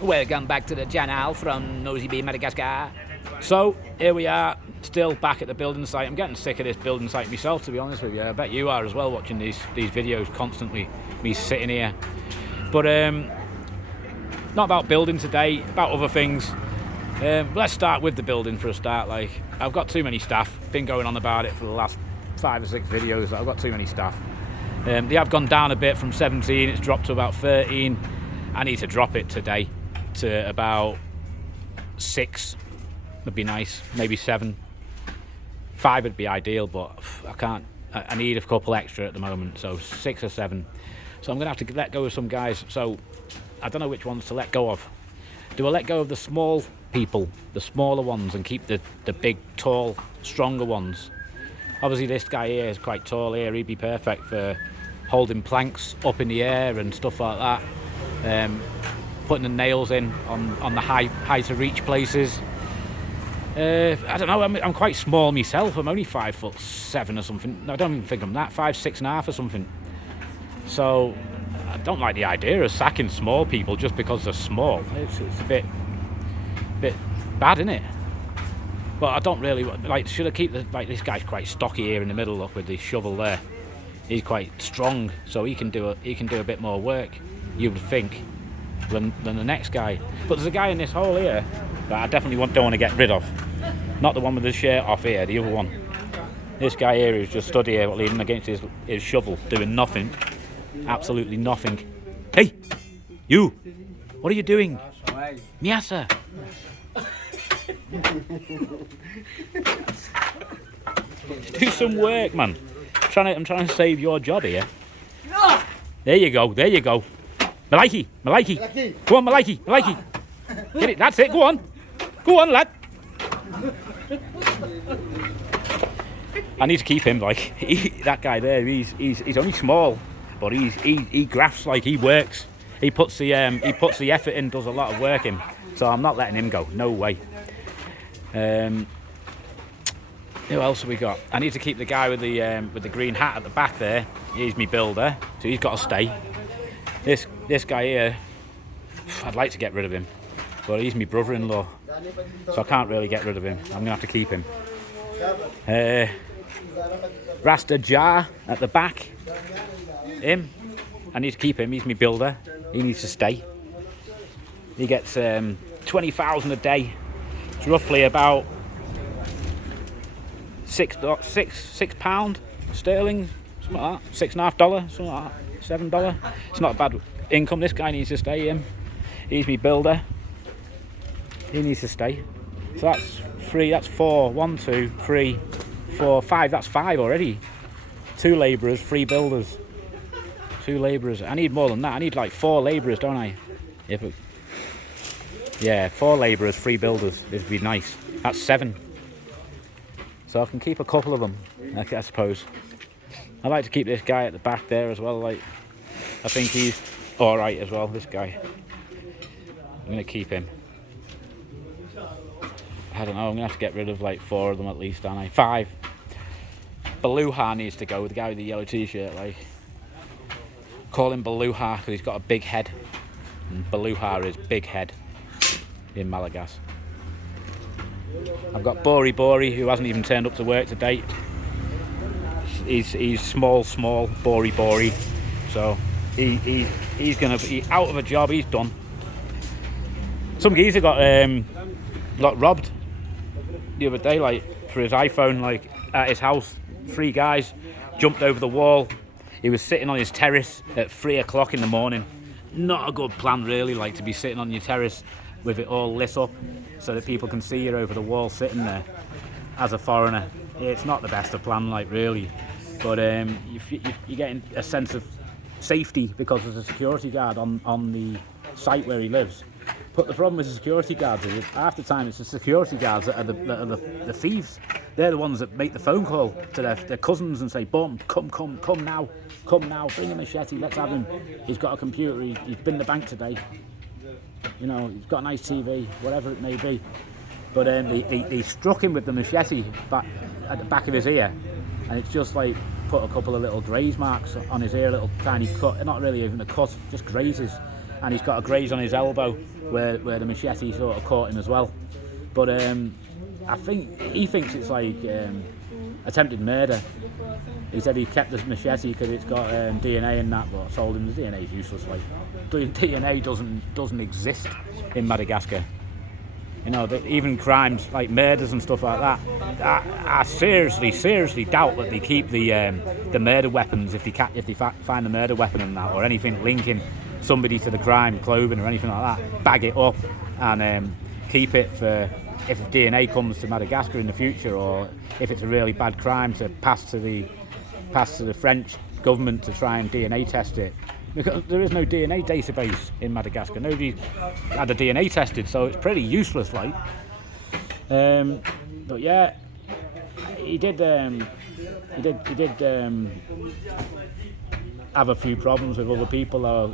Welcome back to the channel from Nosy Be Madagascar. So here we are, still back at the building site. I'm getting sick of this building site myself, to be honest with you. I bet you are as well, watching these videos constantly, me sitting here. But not about building today, about other things. Let's start with the building for a start. Like, I've got too many staff. Been going on about it for the last 5 or 6 videos. I've got too many staff. They have gone down a bit from 17. It's dropped to about 13. I need to drop it today to about 6. Would be nice. Maybe 7. 5 would be ideal, but I can't. I need a couple extra at the moment, so 6 or 7. So I'm gonna have to let go of some guys. So I don't know which ones to let go of. Do I let go of the small people, the smaller ones, and keep the big, tall, stronger ones? Obviously this guy here is quite tall here. He'd be perfect for holding planks up in the air and stuff like that. Putting the nails in on the high to reach places. I don't know, I'm quite small myself. I'm only 5'7" or something. No, I don't even think I'm that, 5', 6.5" or something. So I don't like the idea of sacking small people just because they're small. It's a bit bad, isn't it? But I don't really like. Should I keep this guy's quite stocky here in the middle, up with the shovel there. He's quite strong, so he can do a bit more work, you would think, than the next guy. But there's a guy in this hole here that I definitely don't want to get rid of. Not the one with the shirt off here, the other one. This guy here is just stood here leaning against his shovel, doing nothing. Absolutely nothing. Hey! You! What are you doing? Miasa! Do some work, man. I'm trying to save your job here. There you go. Malaiki. Go on, Malaiki. Get it, that's it, go on, lad. I need to keep him, like, that guy there, he's only small, but he grafts, like, he works. He puts the effort in, does a lot of work in. So I'm not letting him go, no way. Who else have we got? I need to keep the guy with the green hat at the back there. He's me builder, so he's got to stay. This guy here, I'd like to get rid of him, but he's my brother-in-law, so I can't really get rid of him. I'm gonna have to keep him. Rasta Jar at the back, him, I need to keep him. He's my builder. He needs to stay. He gets 20,000 a day. It's roughly about £6 sterling, something like that. $6.50, something like that. $7. It's not a bad income. This guy needs to stay. Him. He's my builder. He needs to stay. So that's 3. That's 4. 1, 2, 3, 4, 5. That's 5 already. 2 labourers, 3 builders. 2 labourers. I need more than that. I need like 4 labourers, don't I? Yeah, 4 labourers, 3 builders. This would be nice. That's 7. So I can keep a couple of them, I suppose. I like to keep this guy at the back there as well. Like, I think he's all right as well. This guy, I'm gonna keep him. I don't know. I'm gonna have to get rid of like 4 of them at least, aren't I? 5. Beluha needs to go. The guy with the yellow t-shirt. Like, call him Beluha because he's got a big head. And Beluha is big head in Malagasy. I've got Bori, who hasn't even turned up to work to date. He's small, Bori. So he's gonna be out of a job. He's done. Some geezer got robbed the other day, like, for his iPhone, like, at his house. 3 guys jumped over the wall. He was sitting on his terrace at 3 o'clock in the morning. Not a good plan, really, like, to be sitting on your terrace with it all lit up so that people can see you over the wall sitting there as a foreigner. It's not the best of plan, like, really. But you're getting a sense of safety because there's a security guard on the site where he lives. But the problem with the security guards is half the time it's the security guards that are the thieves. They're the ones that make the phone call to their cousins and say, "Boom, come now, bring a machete, let's have him. He's got a computer, he's been to the bank today. You know, he's got a nice TV," whatever it may be. But they struck him with the machete at the back of his ear, and it's just like put a couple of little graze marks on his ear, a little tiny cut. Not really even a cut, just grazes. and he's got a graze on his elbow where the machete sort of caught him as well. But I think he thinks it's like attempted murder. He said he kept the machete because it's got DNA in that, but I told him the DNA is useless. Like, DNA doesn't exist in Madagascar. You know, even crimes like murders and stuff like that. I seriously doubt that they keep the murder weapons if they find the murder weapon and that, or anything linking somebody to the crime, clothing or anything like that. Bag it up and keep it for if DNA comes to Madagascar in the future, or if it's a really bad crime, to pass to the French government to try and DNA test it. Because there is no DNA database in Madagascar. Nobody had the DNA tested, so it's pretty useless, like. But yeah, he did have a few problems with other people. I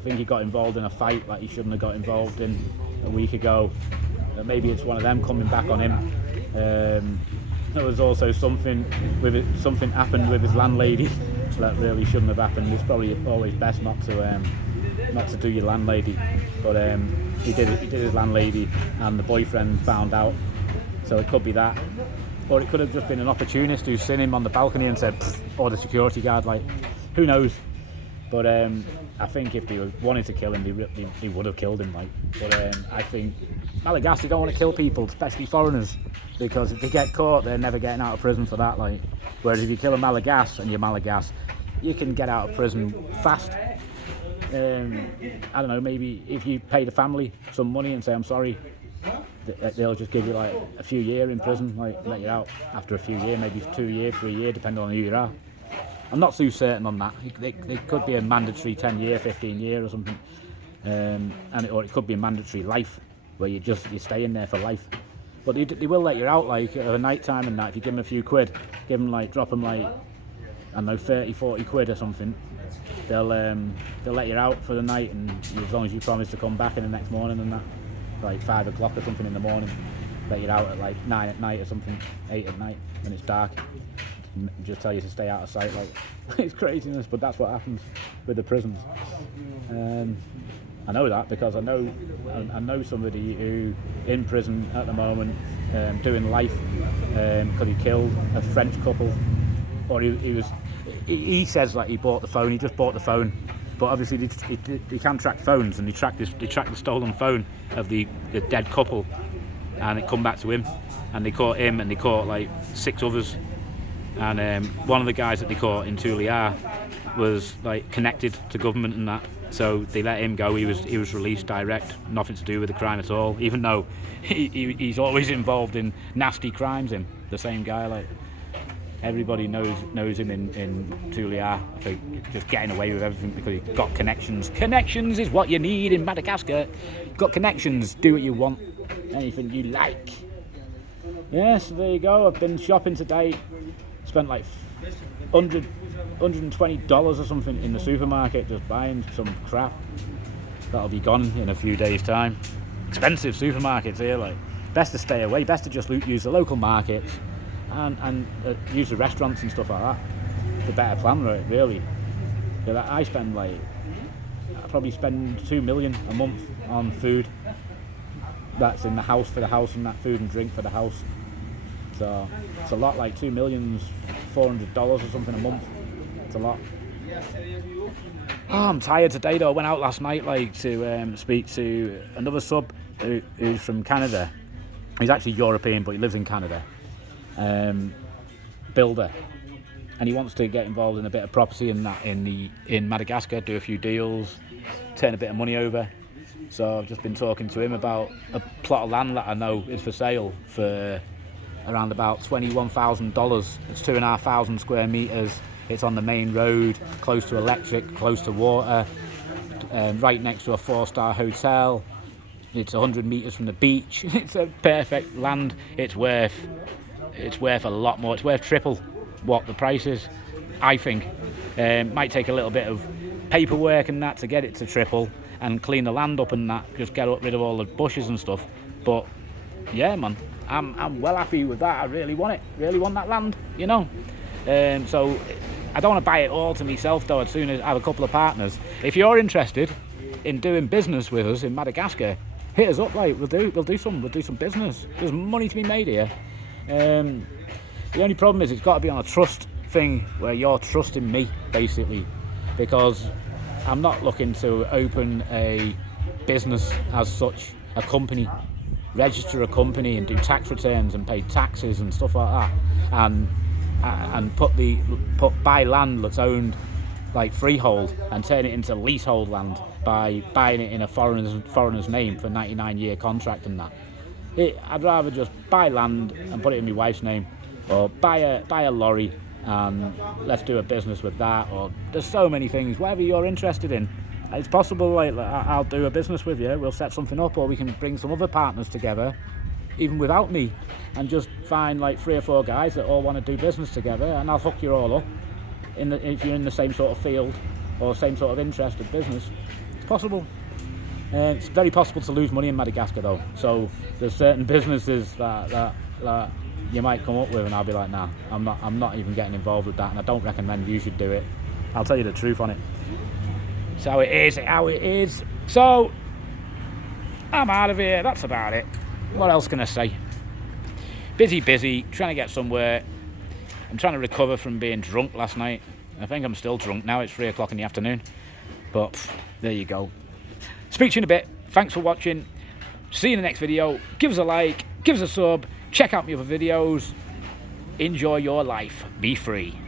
think he got involved in a fight like he shouldn't have got involved in a week ago. Maybe it's one of them coming back on him. There was also something happened with his landlady that really shouldn't have happened. It's probably always best not to do your landlady, but he did his landlady, and the boyfriend found out, so it could be that, or it could have just been an opportunist who's seen him on the balcony and said, or the security guard, like, who knows. But I think if they wanted to kill him, they would have killed him, like. But I think Madagascar don't want to kill people, especially foreigners, because if they get caught, they're never getting out of prison for that, like. Whereas if you kill a Malagas and you're Malagas, you can get out of prison fast. I don't know, maybe if you pay the family some money and say, I'm sorry, they'll just give you like a few years in prison, like let you out after a few years, maybe 2 years, 3 years, depending on who you are. I'm not too certain on that. They could be a mandatory 10 year, 15 year or something, or it could be a mandatory life where you stay in there for life. But they will let you out, like at night time and that. If you give them a few quid, drop them like, I don't know, 30, 40 quid or something, they'll let you out for the night, and as long as you promise to come back in the next morning and that, like 5 o'clock or something in the morning, let you out at like 9 at night or something, 8 at night when it's dark. Just tell you to stay out of sight, like. It's craziness, but that's what happens with the prisons. I know that because I know somebody who in prison at the moment, doing life because he killed a French couple, or he says like he just bought the phone, but obviously they can track phones, and they tracked the stolen phone of the dead couple, and it come back to him, and they caught him, and they caught like 6 others. And one of the guys that they caught in Tulia was like connected to government and that, so they let him go. He was released direct, nothing to do with the crime at all, even though he's always involved in nasty crimes. The same guy, like everybody knows him in Tulia for just getting away with everything because he's got connections. Connections is what you need in Madagascar. Got connections, do what you want, anything you like. Yeah, so there you go. I've been shopping today. Spent like $120 or something in the supermarket just buying some crap that'll be gone in a few days' time. Expensive supermarkets here, like. Best to stay away, best to just use the local markets and use the restaurants and stuff like that. It's a better plan, right, really. Yeah, I probably spend $2 million a month on food. That's in the house for the house, and that food and drink for the house. So it's a lot, like $2,400,000 or something a month. It's a lot. Oh, I'm tired today though. I went out last night like to speak to another sub who's from Canada. He's actually European, but he lives in Canada. Builder, and he wants to get involved in a bit of property in Madagascar, do a few deals, turn a bit of money over. So I've just been talking to him about a plot of land that I know is for sale for around about $21,000. It's 2,500 square meters. It's on the main road, close to electric, close to water, right next to a 4-star hotel. It's 100 meters from the beach. It's a perfect land. It's worth a lot more. It's worth triple what the price is, I think. Might take a little bit of paperwork and that to get it to triple, and clean the land up and that, just get rid of all the bushes and stuff. But yeah, man, I'm well happy with that. I really want that land, you know. So I don't want to buy it all to myself though. As soon as I have a couple of partners. If you're interested, in doing business with us in Madagascar, hit us up. Like, we'll do some business. There's money to be made here. The only problem is it's got to be on a trust thing where you're trusting me, basically, because I'm not looking to open a business as such, a company, register a company and do tax returns and pay taxes and stuff like that, and buy land that's owned like freehold and turn it into leasehold land by buying it in a foreigner's name for 99-year contract and that. I'd rather just buy land and put it in my wife's name, or buy a lorry and let's do a business with that. Or there's so many things, whatever you're interested in. It's possible, like, I'll do a business with you, we'll set something up, or we can bring some other partners together, even without me, and just find like 3 or 4 guys that all want to do business together, and I'll hook you all up if you're in the same sort of field or same sort of interest of business. It's possible. It's very possible to lose money in Madagascar though, so there's certain businesses that you might come up with and I'll be like, nah, I'm not even getting involved with that, and I don't recommend you should do it. I'll tell you the truth on it. It's how it is. So I'm out of here. That's about it. What else can I say? Busy, trying to get somewhere. I'm trying to recover from being drunk last night. I think I'm still drunk now. It's 3 o'clock in the afternoon. But there you go. Speak to you in a bit. Thanks for watching. See you in the next video. Give us a like, give us a sub, check out my other videos. Enjoy your life. Be free.